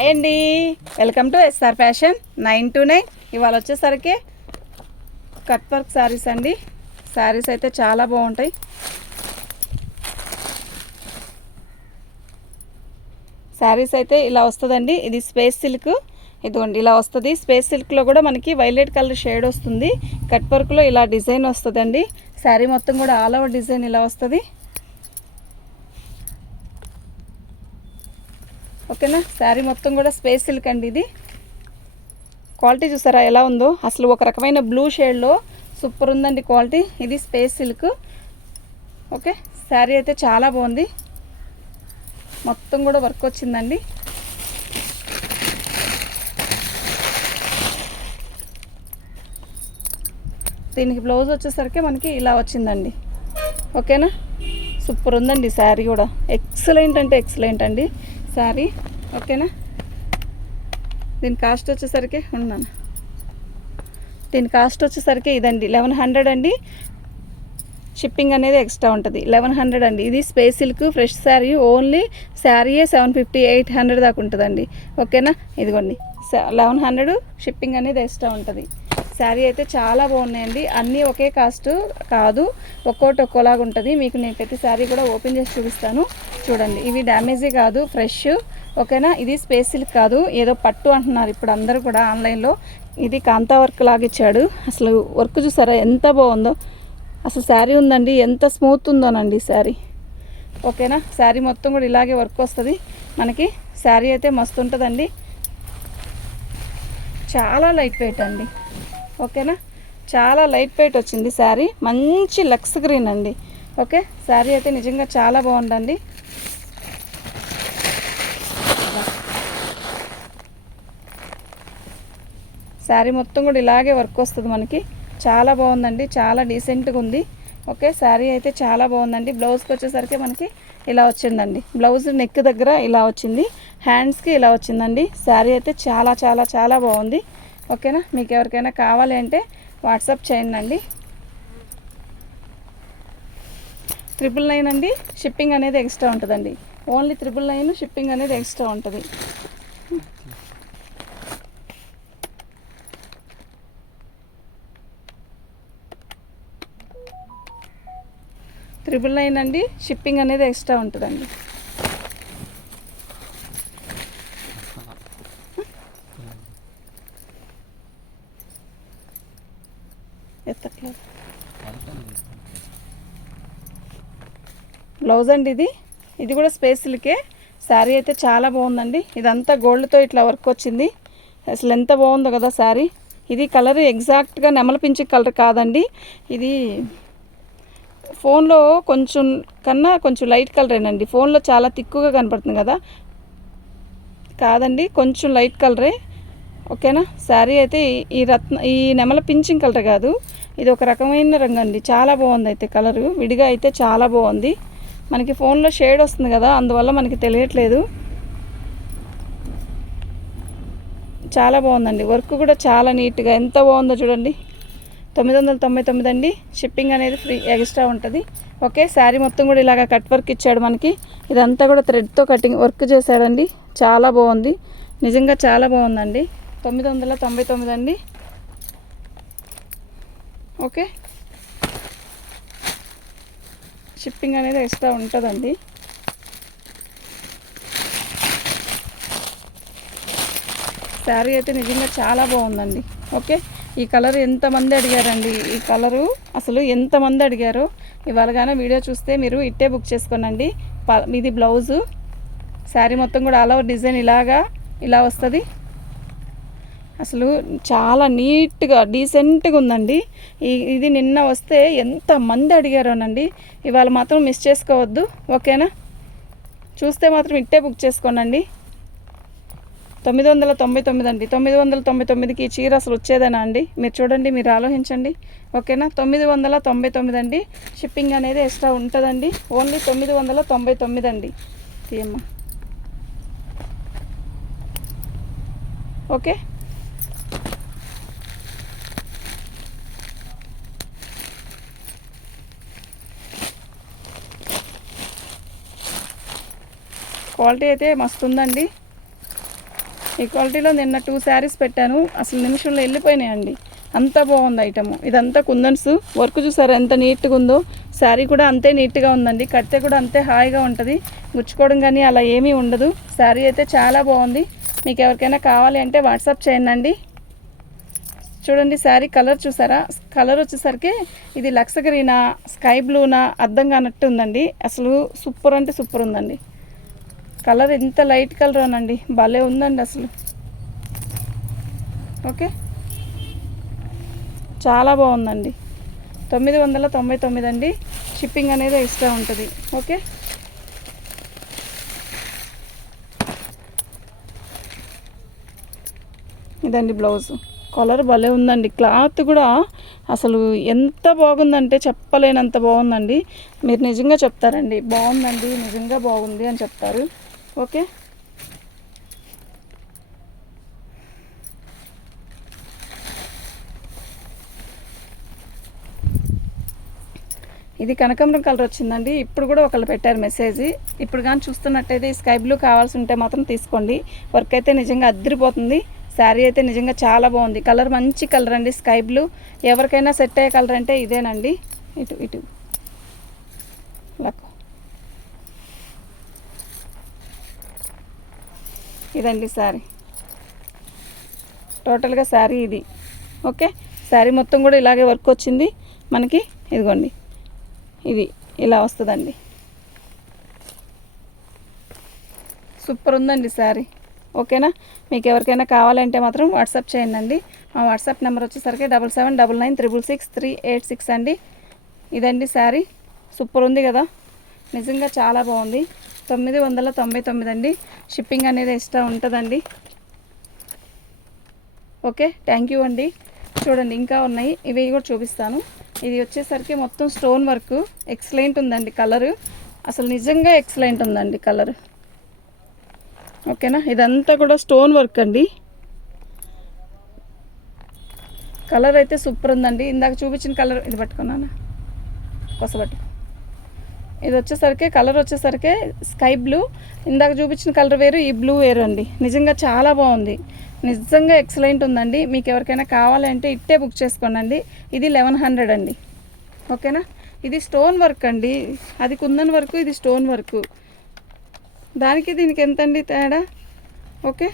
Hi అండి, welcome to SR fashion 929. ఇవాళ వచ్చేసరికి కట్ వర్క్ శారీస్ అండి. శారీస్ అయితే చాలా బాగుంటాయి. శారీస్ అయితే ఇలా వస్తుందండి. ఇది స్పేస్ సిల్క్, ఇదిగోండి ఇలా వస్తుంది. స్పేస్ సిల్క్లో కూడా మనకి వైలెట్ కలర్ షేడ్ వస్తుంది. కట్ వర్క్లో ఇలా డిజైన్ వస్తుందండి. శారీ మొత్తం కూడా ఆల్ ఓవర్ డిజైన్ ఇలా వస్తుంది. ఓకేనా, శారీ మొత్తం కూడా స్పేస్ సిల్క్ అండి. ఇది క్వాలిటీ చూసారా ఎలా ఉందో, అసలు ఒక రకమైన బ్లూ షేడ్లో సూపర్ ఉందండి క్వాలిటీ. ఇది స్పేస్ సిల్క్. ఓకే, శారీ అయితే చాలా బాగుంది. మొత్తం కూడా వర్క్ వచ్చిందండి. దీనికి బ్లౌజ్ వచ్చేసరికి మనకి ఇలా వచ్చిందండి. ఓకేనా, సూపర్ ఉందండి శారీ కూడా. ఎక్సలెంట్ అంటే ఎక్సలెంట్ అండి శారీ. ఓకేనా, దీని కాస్ట్ వచ్చేసరికి దీని కాస్ట్ వచ్చేసరికి ఇదండి 1100 అండి. షిప్పింగ్ అనేది ఎక్స్ట్రా ఉంటుంది. 1100 అండి. ఇది space silk fresh sari. Only శారీయే 750 800 దాకా ఉంటుందండి. ఓకేనా, ఇదిగోండి 1100. షిప్పింగ్ అనేది ఎక్స్ట్రా ఉంటుంది. శారీ అయితే చాలా బాగున్నాయండి. అన్నీ ఒకే కాస్ట్ కాదు, ఒక్కోటి ఒక్కోలాగా ఉంటుంది. మీకు నేను ప్రతి శారీ కూడా ఓపెన్ చేసి చూపిస్తాను చూడండి. ఇవి డ్యామేజీ కాదు, ఫ్రెష్. ఓకేనా, ఇది స్పేస్ సిల్క్ కాదు, ఏదో పట్టు అంటున్నారు ఇప్పుడు అందరూ కూడా ఆన్లైన్లో. ఇది కాంతా వర్క్ లాగా ఇచ్చాడు. అసలు వర్క్ చూసారా ఎంత బాగుందో. అసలు శారీ ఉందండి, ఎంత స్మూత్ ఉందోనండి శారీ. ఓకేనా, శారీ మొత్తం కూడా ఇలాగే వర్క్ వస్తుంది మనకి. శారీ అయితే మస్తు ఉంటుందండి. చాలా లైట్ వెయిట్ అండి. ఓకేనా, చాలా లైట్ వెయిట్ వచ్చింది శారీ. మంచి లక్స్ గ్రీన్ అండి. ఓకే, శారీ అయితే నిజంగా చాలా బాగుందండి. శారీ మొత్తం కూడా ఇలాగే వర్క్ వస్తుంది మనకి. చాలా బాగుందండి, చాలా డీసెంట్గా ఉంది. ఓకే, శారీ అయితే చాలా బాగుందండి. బ్లౌజ్కి వచ్చేసరికి మనకి ఇలా వచ్చిందండి. బ్లౌజ్ నెక్ దగ్గర ఇలా వచ్చింది, హ్యాండ్స్కి ఇలా వచ్చిందండి. శారీ అయితే చాలా చాలా చాలా బాగుంది. ఓకేనా, మీకు ఎవరికైనా కావాలి అంటే వాట్సాప్ చేయండి అండి. 999 అండి. షిప్పింగ్ అనేది ఎక్స్ట్రా ఉంటుందండి. ఓన్లీ 999. షిప్పింగ్ అనేది ఎక్స్ట్రా ఉంటుంది. $999 అండి. షిప్పింగ్ అనేది ఎక్స్ట్రా ఉంటుందండి. బ్లౌజ్ అండి ఇది కూడా స్పేస్ సిల్కే. శారీ అయితే చాలా బాగుందండి. ఇదంతా గోల్డ్తో ఇట్లా వర్క్ వచ్చింది. అసలు ఎంత బాగుందో కదా శారీ. ఇది కలర్ ఎగ్జాక్ట్గా నెమల పింఛి కలర్ కాదండి. ఇది ఫోన్లో కొంచెం లైట్ కలరేనండి. ఫోన్లో చాలా తిక్కుగా కనపడుతుంది కదా, కాదండి కొంచెం లైట్ కలరే. ఓకేనా, శారీ అయితే ఈ నెమల పింఛింగ్ కలర్ కాదు, ఇది ఒక రకమైన రంగు అండి. చాలా బాగుంది అయితే కలరు. విడిగా అయితే చాలా బాగుంది. మనకి ఫోన్లో షేడ్ వస్తుంది కదా, అందువల్ల మనకి తెలియట్లేదు. చాలా బాగుందండి. వర్క్ కూడా చాలా నీట్గా ఎంత బాగుందో చూడండి. 999 అండి. షిప్పింగ్ అనేది ఫ్రీ ఎక్స్ట్రా ఉంటుంది. ఓకే, శారీ మొత్తం కూడా ఇలాగ కట్ వర్క్ ఇచ్చాడు మనకి. ఇదంతా కూడా థ్రెడ్తో కటింగ్ వర్క్ చేశాడండి. చాలా బాగుంది, నిజంగా చాలా బాగుందండి. 999 అండి. ఓకే, షిప్పింగ్ అనేది ఎక్స్ట్రా ఉంటుందండి. శారీ అయితే నిజంగా చాలా బాగుందండి. ఓకే, ఈ కలర్ ఎంతమంది అడిగారండి. ఈ కలరు అసలు ఎంతమంది అడిగారో. ఇవాళగానే వీడియో చూస్తే మీరు ఇట్టే బుక్ చేసుకోనండి. ఇది బ్లౌజు. శారీ మొత్తం కూడా ఆల్ ఓవర్ డిజైన్ ఇలా వస్తుంది. అసలు చాలా నీట్గా డీసెంట్గా ఉందండి. ఇది నిన్న వస్తే ఎంతమంది అడిగారోనండి. ఇవాళ మాత్రం మిస్ చేసుకోవద్దు. ఓకేనా, చూస్తే మాత్రం ఇట్టే బుక్ చేసుకోనండి. 999 అండి. 999కి ఈ చీర అసలు వచ్చేదేనా అండి? మీరు చూడండి, మీరు ఆలోచించండి. ఓకేనా, 999 అండి. షిప్పింగ్ అనేది ఎక్స్ట్రా ఉంటుందండి. ఓన్లీ 999 అండి. తీయమ్మ. ఓకే, క్వాలిటీ అయితే మస్తు ఉందండి. ఈ క్వాలిటీలో నిన్న 2 శారీస్ పెట్టాను, అసలు నిమిషంలో వెళ్ళిపోయినాయండి. అంత బాగుంది ఐటమ్. ఇదంతా కుందన్స్ వర్క్ చూసారా ఎంత నీట్గా ఉందో. శారీ కూడా అంతే నీట్గా ఉందండి, కడితే కూడా అంతే హాయిగా ఉంటుంది, గుచ్చుకోవడం కానీ అలా ఏమీ ఉండదు. శారీ అయితే చాలా బాగుంది. మీకు ఎవరికైనా కావాలి అంటే వాట్సాప్ చేయండి. చూడండి శారీ కలర్ చూసారా, కలర్ వచ్చేసరికి ఇది లక్స్ గ్రీనా స్కై బ్లూనా అర్థం కానట్టు ఉందండి. అసలు సూపర్ అంటే సూపర్ ఉందండి. కలర్ ఎంత లైట్ కలర్ అనండి, భలే ఉందండి అసలు. ఓకే, చాలా బాగుందండి. 999 అండి. షిప్పింగ్ అనేది ఎక్స్ట్రా ఉంటుంది. ఓకే, ఇదండి బ్లౌజ్. కలర్ భలే ఉందండి. క్లాత్ కూడా అసలు ఎంత బాగుందంటే చెప్పలేనంత బాగుందండి. మీరు నిజంగా చెప్తారండి బాగుందండి, నిజంగా బాగుంది అని చెప్తారు. ఓకే, ఇది కనకాంబరం కలర్ వచ్చిందండి. ఇప్పుడు కూడా ఒకళ్ళు పెట్టారు మెసేజ్. ఇప్పుడు కానీ చూస్తున్నట్టయితే ఈ స్కై బ్లూ కావాల్సి ఉంటే మాత్రం తీసుకోండి. వర్క్ అయితే నిజంగా అద్దరిపోతుంది. శారీ అయితే నిజంగా చాలా బాగుంది. కలర్ మంచి కలర్ అండి, స్కై బ్లూ. ఎవరికైనా సెట్ అయ్యే కలర్ అంటే ఇదేనండి. ఇటు ఇటు ఇదండి శారీ, టోటల్గా శారీ ఇది. ఓకే, శారీ మొత్తం కూడా ఇలాగే వర్క్ వచ్చింది మనకి. ఇదిగోండి, ఇది ఇలా వస్తుందండి. సూపర్ ఉందండి శారీ. ఓకేనా, మీకు ఎవరికైనా కావాలంటే మాత్రం వాట్సాప్ చేయండి. మా వాట్సాప్ నెంబర్ వచ్చేసరికి 7799666386 అండి. ఇదండి శారీ, సూపర్ ఉంది కదా, నిజంగా చాలా బాగుంది. 999 అండి. షిప్పింగ్ అనేది ఎక్స్ట్రా ఉంటుందండి. ఓకే, థ్యాంక్ యూ అండి. చూడండి ఇంకా ఉన్నాయి, ఇవి కూడా చూపిస్తాను. ఇది వచ్చేసరికి మొత్తం స్టోన్ వర్క్, ఎక్సలెంట్ ఉందండి కలరు. అసలు నిజంగా ఎక్సలెంట్ ఉందండి కలర్. ఓకేనా, ఇదంతా కూడా స్టోన్ వర్క్ అండి. కలర్ అయితే సూపర్ ఉందండి. ఇందాక చూపించిన కలర్ ఇది పట్టుకున్నాను, కొసబట్టు. ఇది వచ్చేసరికి కలర్ వచ్చేసరికి స్కై బ్లూ. ఇందాక చూపించిన కలర్ వేరు, ఈ బ్లూ వేరు అండి. నిజంగా చాలా బాగుంది, నిజంగా ఎక్సలెంట్ ఉందండి. మీకు ఎవరికైనా కావాలంటే ఇట్టే బుక్ చేసుకోండి. ఇది 1100 అండి. ఓకేనా, ఇది స్టోన్ వర్క్ అండి, అది కుందన్ వర్క్, ఇది స్టోన్ వర్క్. దానికి దీనికి ఎంతండి తేడా? ఓకే,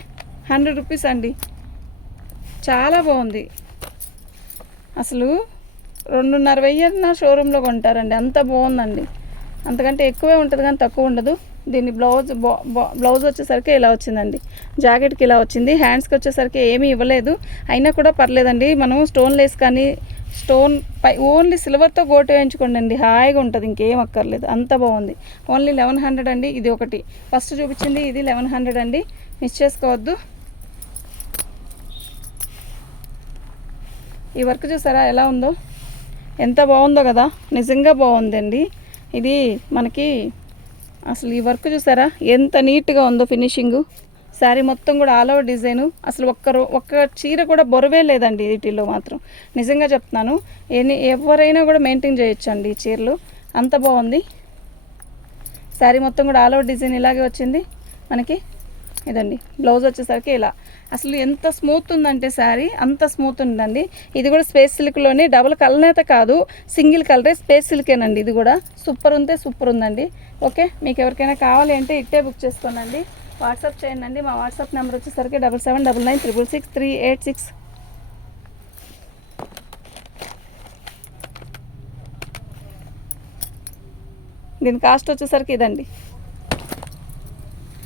100 రూపీస్ అండి. చాలా బాగుంది. అసలు 2,500 నా షోరూంలో కొంటారండి, అంత బాగుందండి. అంతకంటే ఎక్కువే ఉంటుంది కానీ తక్కువ ఉండదు. దీని బ్లౌజ్ వచ్చేసరికి ఇలా వచ్చిందండి, జాకెట్కి ఇలా వచ్చింది. హ్యాండ్స్కి వచ్చేసరికి ఏమీ ఇవ్వలేదు, అయినా కూడా పర్లేదండి. మనం స్టోన్ లేస్ కానీ స్టోన్ పై ఓన్లీ సిల్వర్తో గోటు వేయించుకోండి అండి, హాయిగా ఉంటుంది, ఇంకేం అక్కర్లేదు, అంత బాగుంది. ఓన్లీ 1100 అండి. ఇది ఒకటి ఫస్ట్ చూపించింది, ఇది 1100 అండి, మిస్ చేసుకోవద్దు. ఈ వర్క్ చూసారా ఎలా ఉందో, ఎంత బాగుందో కదా, నిజంగా బాగుందండి. ఇది మనకి అసలు ఈ వర్క్ చూసారా ఎంత నీట్గా ఉందో ఫినిషింగు. శారీ మొత్తం కూడా ఆల్ ఓవర్ డిజైను. అసలు ఒక్క చీర కూడా బొరవే లేదండి వీటిల్లో మాత్రం, నిజంగా చెప్తున్నాను. ఎవరైనా కూడా మెయింటైన్ చేయొచ్చు అండి ఈ చీరలు, అంత బాగుంది. శారీ మొత్తం కూడా ఆల్ ఓవర్ డిజైన్ ఇలాగే వచ్చింది మనకి. ఇదండి బ్లౌజ్ వచ్చేసరికి ఇలా. అసలు ఎంత స్మూత్ ఉందంటే శారీ, అంత స్మూత్ ఉందండి. ఇది కూడా స్పేస్ సిల్క్లోనే, డబుల్ కలర్ కాదు, సింగిల్ కలరే, స్పేస్ సిల్కేనండి. ఇది కూడా సూపర్ సూపర్ ఉందండి. ఓకే, మీకు ఎవరికైనా కావాలి అంటే ఇట్టే బుక్ చేసుకోండి. వాట్సాప్ చేయండి. మా వాట్సాప్ నెంబర్ వచ్చేసరికి 7799666386. దీని కాస్ట్ వచ్చేసరికి ఇదండి.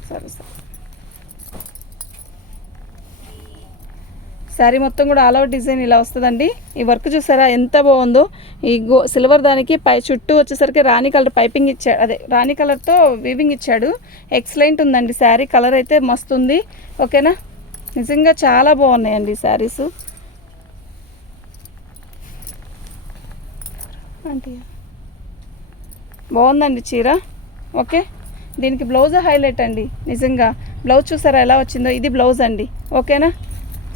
సరే శారీ మొత్తం కూడా ఆల్ ఓవర్ డిజైన్ ఇలా వస్తుందండి. ఈ వర్క్ చూసారా ఎంత బాగుందో. ఈ సిల్వర్ దానికి పై చుట్టూ వచ్చేసరికి రాణి కలర్ పైపింగ్ ఇచ్చాడు, అదే రాణి కలర్తో వీవింగ్ ఇచ్చాడు. ఎక్సలెంట్ ఉందండి శారీ, కలర్ అయితే మస్తు ఉంది. ఓకేనా, నిజంగా చాలా బాగున్నాయండి శారీస్. బాగుందండి చీర. ఓకే, దీనికి బ్లౌజ్ హైలైట్ అండి. నిజంగా బ్లౌజ్ చూసారా ఎలా వచ్చిందో, ఇది బ్లౌజ్ అండి. ఓకేనా,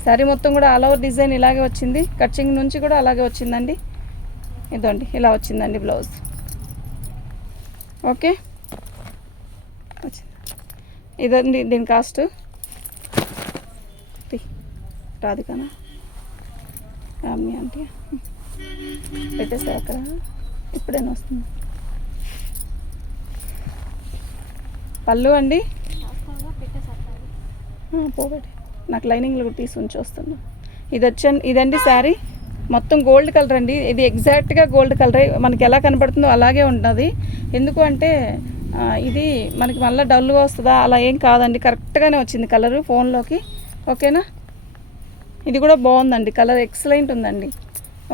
శారీ మొత్తం కూడా ఆల్ ఓవర్ డిజైన్ ఇలాగే వచ్చింది, కట్చింగ్ నుంచి కూడా అలాగే వచ్చిందండి. ఇదండి ఇలా వచ్చిందండి బ్లౌజ్. ఓకే, ఇదండి దీని కాస్ట్. ఆంటీ రాధికానా రామ్ని ఆంటీ పెట్టేసా అక్కడ ఇప్పుడేనా వస్తుంది పళ్ళు అండి పోబెట్టి నాకు లైనింగ్లు కూడా తీసి ఉంచి వస్తున్నా ఇదండి శారీ మొత్తం గోల్డ్ కలర్ అండి. ఇది ఎగ్జాక్ట్గా గోల్డ్ కలరే మనకి ఎలా కనబడుతుందో అలాగే ఉంటుంది. ఎందుకు అంటే ఇది మనకి మళ్ళీ డల్గా వస్తుందా అలా ఏం కాదండి, కరెక్ట్గానే వచ్చింది కలరు ఫోన్లోకి. ఓకేనా, ఇది కూడా బాగుందండి, కలర్ ఎక్సలెంట్ ఉందండి.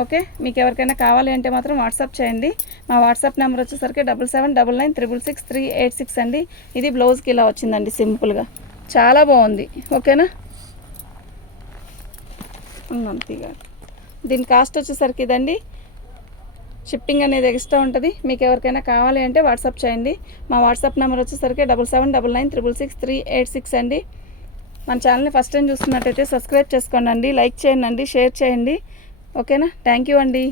ఓకే, మీకు ఎవరికైనా కావాలి అంటే మాత్రం వాట్సాప్ చేయండి. మా వాట్సాప్ నెంబర్ వచ్చేసరికి 7799966386 అండి. ఇది బ్లౌజ్కి ఇలా వచ్చిందండి సింపుల్గా, చాలా బాగుంది. ఓకేనా, అంతేగా దీని కాస్ట్ వచ్చేసరికి ఇదండి. షిప్పింగ్ అనేది ఎక్స్ట్రా ఉంటుంది. మీకు ఎవరికైనా కావాలి అంటే వాట్సాప్ చేయండి. మా వాట్సాప్ నెంబర్ వచ్చేసరికి 7799966386 అండి. మన ఛానల్ని ఫస్ట్ టైం చూస్తున్నట్టయితే సబ్స్క్రైబ్ చేసుకోండి, లైక్ చేయండి, షేర్ చేయండి. ఓకేనా, థ్యాంక్ యూ అండి.